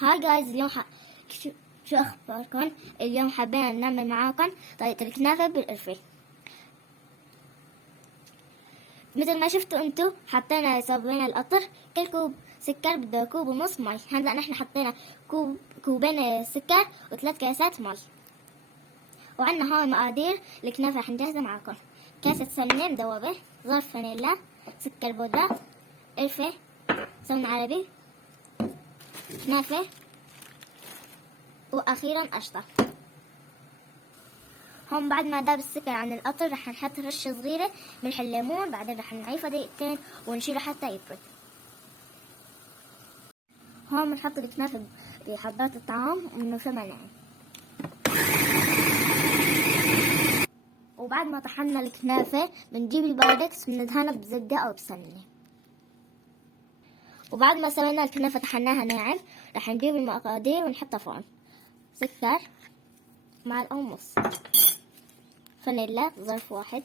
هاي جايز، اليوم شو اخباركم؟ اليوم حابين نعمل معاكم طريقة الكنافة بالقرفة. مثل ما شفتوا انتو حطينا سوينا القطر، كل كوب سكر بده كوب ونص مي. هلا نحن حطينا كوبين سكر وثلاث كاسات مي. وعندنا هون مقادير الكنافة رح نجهزها معاكم: كاسة سمنة مذوبة، ظرف فانيلا، سكر بودرة، قرفة، سمن عربي، كنافة، واخيرا قشطة. هون بعد ما داب السكر عن القطر رح نحط رشة صغيرة ملح الليمون، بعدين رح نعيفها دقيقتين ونشيله حتى يبرد. هون بنحط الكنافة بحضرة الطعام وبنفرمها ناعم. وبعد ما طحنا الكنافة بنجيب البايركس بندهنها بزبدة أو بسمنة. وبعد ما سوينا الكنافة طحناها ناعم رح نجيب المقادير ونحطها فرن: سكر معلقة ونص، فانيلا ظرف واحد،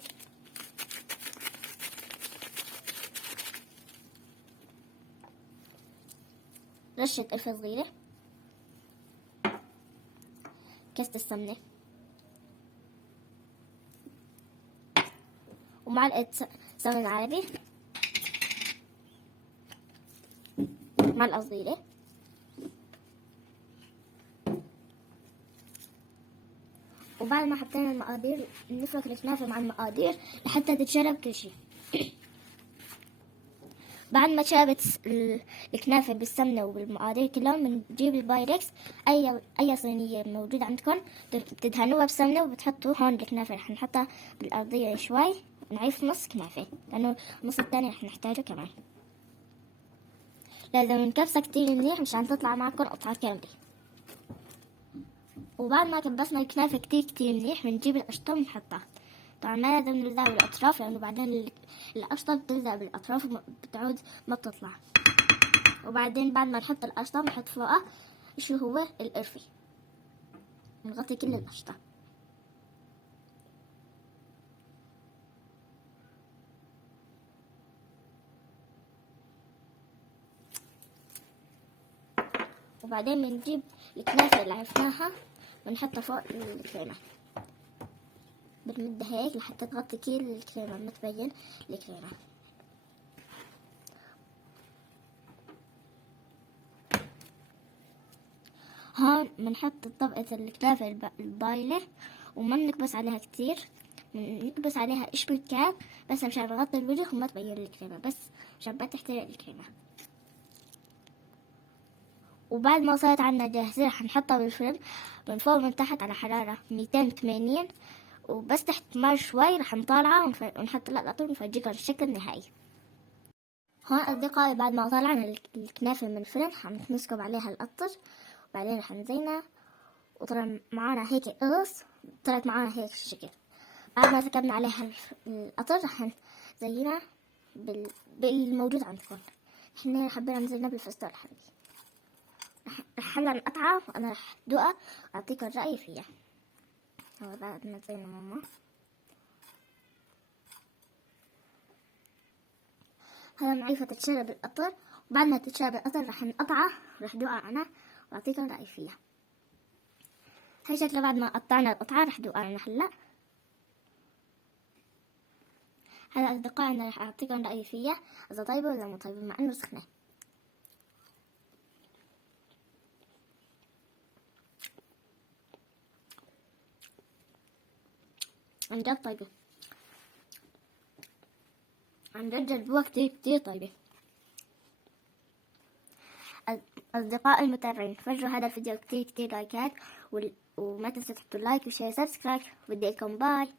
رشة قرفة صغيرة، كاسة السمنة، ومعلقة سمن عربي، معلقة صغيرة، وبعد ما حطينا المقادير نفرك الكنافة مع المقادير لحتى تتشرب كل شي. بعد ما شربت الكنافة بالسمنة وبالمقادير كلهم بنجيب البايركس، أي صينية موجودة عندكم بتدهنوها بسمنة وبتحطوا هون الكنافة. رح نحطها بالأرضية شوي ونعيف نص كنافة لأنه النص الثاني رح نحتاجه كمان. لازم نكبسها كتير منيح مشان تطلع معكم قطعة كاملة. وبعد ما كبسنا الكنافة كتير منيح بنجيب القشطة ونحطها. طبعا ما لازم نلزق بالأطراف لأنه بعدين القشطة بتلزق بالأطراف وبتعود ما بتطلع. وبعدين بعد ما نحط القشطة بنحط فوقها شو هو القرفة، نغطي كل القشطة. وبعدين بنجيب الكنافة اللي عرفناها بنحطها فوق الكريمة، بنمدها هيك لحتى تغطي كل الكريمة ما تبين الكريمة. هون بنحط طبقة الكنافة البايلة وما نكبس عليها كتير، نكبس عليها إيش بالكاد بس مشان نغطي الوجه وما تبين الكريمة، بس مشان ما تحترق الكريمة. وبعد ما صارت عنا جاهزة رح نحطها بالفرن من فوق ومن تحت على حرارة 280، وبس تحت مر شوي رح نطالعها ونحط لها القطر ونفرجيكم الشكل النهائي. هون أصدقائي بعد ما طلعنا الكنافة من الفرن حنسكب عليها القطر وبعدين رح نزينها، وطلع معانا هيك قرص، طلعت معانا هيك الشكل. بعد ما سكبنا عليها القطر رح نزينها بالموجود عندكم. احنا حبينا نزينها بالفستق الحلبي. رح هلا نقطعها وانا رح دوقها واعطيكم رأيي فيها. هو بعد ما زينا ماما هلا معيفة تتشرب القطر، وبعد ما تتشرب القطر رح نقطعها ورح دوقها انا واعطيكم رأيي فيها. هاي شكلها بعد ما قطعنا القطعة رح دوقها انا هلا. هلا أصدقائي أنا رح أعطيكم رأيي فيها إذا طيبة ولا مو طيبة مع إنه سخنة. عن جد طيبة، عن جد جربوها كتير طيبة. أصدقائي المتابعين فرجوا هذا الفيديو كتير لايكات، وما تنسوا تحطوا لايك وشير سبسكرايب. بدي لكم باي.